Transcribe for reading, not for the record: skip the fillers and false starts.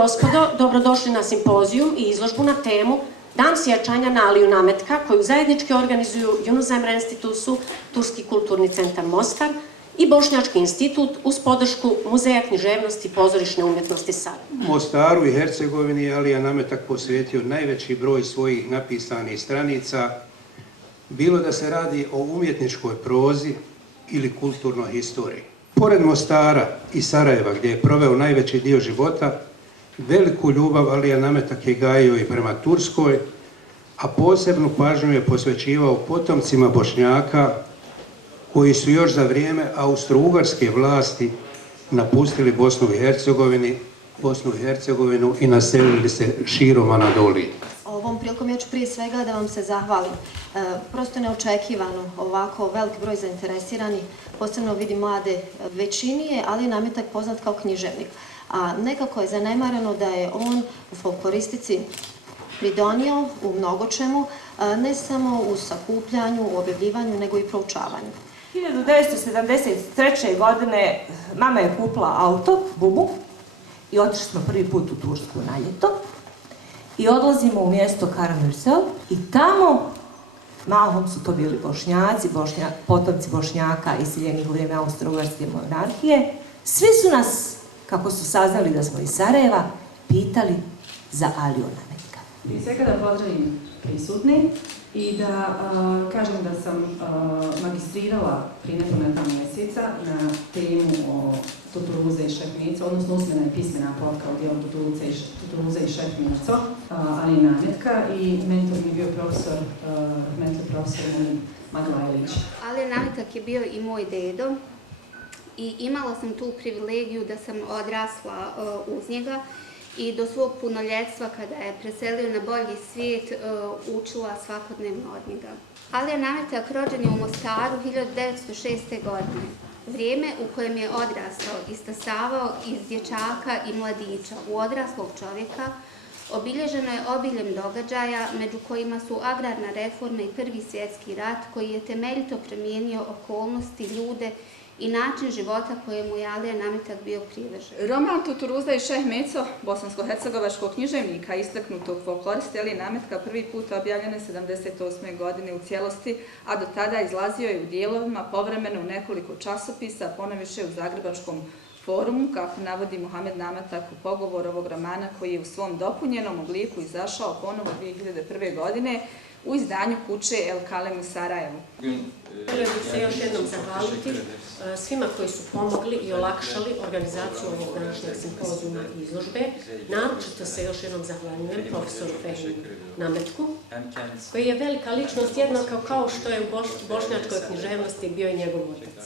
gospodo, dobrodošli na simpozijum i izložbu na temu Dan sjećanja na Aliju Nametka, koju zajednički organizuju Yunus Emre Institusu, Turski kulturni centar Mostar i Bošnjački institut uz podršku Muzeja književnosti i pozorišne umjetnosti Sarajevo. Mostaru i Hercegovini je Alija Nametak posvetio najveći broj svojih napisanih stranica, bilo da se radi o umjetničkoj prozi ili kulturnoj historiji. Pored Mostara i Sarajeva, gdje je proveo najveći dio života, veliku ljubav Alija Nametak je gajio i prema Turskoj, a posebnu pažnju je posvećivao potomcima Bošnjaka koji su još za vrijeme austro-ugarske vlasti napustili Bosnu i Hercegovinu i naselili se širom Anadolije. Ovom prilikom ja ću prije svega da vam se zahvalim. Prosto neočekivano ovako velik broj zainteresiranih, posebno vidim mlade većinije, ali je Nametak poznat kao književnik. A nekako je zanemareno da je on u folkloristici pridonio u mnogočemu, ne samo u sakupljanju, u objavljivanju, nego i proučavanju. 1973. godine mama je kupila auto, bubu, i otišli smo prvi put u Tursku na ljeto. I odlazimo u mjesto Karamürsel i tamo mahom su to bili Bošnjaci, potomci Bošnjaka iseljenih u vrijeme austro-ugarske monarhije. Svi su nas, kako su saznali da smo iz Sarajeva, pitali za Aliju Nametka. Prije svega da pozdravim prisutni i da kažem da sam magistrirala prije nepuna 2 mjeseca na temu o Tuturuze i Šehmico, odnosno usmena i pismena povka o dijelu Tuturuze i Šehmico, Alije Nametka, i mentor mi je bio profesor Munim Maglajlić. Alija Nametak je bio i moj dedo i imala sam tu privilegiju da sam odrasla uz njega i do svog punoljetstva, kada je preselio na bolji svijet, učila svakodnevno od njega. Alija Nametak rođen je u Mostaru 1906. godine. Vrijeme u kojem je odrastao i stasavao iz dječaka i mladića u odraslog čovjeka obilježeno je obiljem događaja, među kojima su agrarna reforma i Prvi svjetski rat, koji je temeljito promijenio okolnosti, ljude i način života kojemu je Alija Nametak bio privržen. Roman Tuturuza i Šehmico, bosansko-hercegovačkog književnika, istaknutog folkloriste Alije Nametka, prvi put objavljen je 1978. godine u cijelosti, a do tada izlazio je u dijelovima, povremeno u nekoliko časopisa, ponajviše u Zagrebačkom forumu, kako navodi Muhamed Nametak u pogovoru ovog romana, koji je u svom dopunjenom obliku izašao ponovo 2001. godine u izdanju kuće El Kalem u Sarajevu. Želio bih se još jednom zahvaliti svima koji su pomogli i olakšali organizaciju ovog današnjeg simpozijuma i izložbe. Naročito se još jednom zahvaljujem profesoru Fehmi Nametku, koji je velika ličnost, jednako kao što je u bošnjačkoj književnosti bio i njegov otac.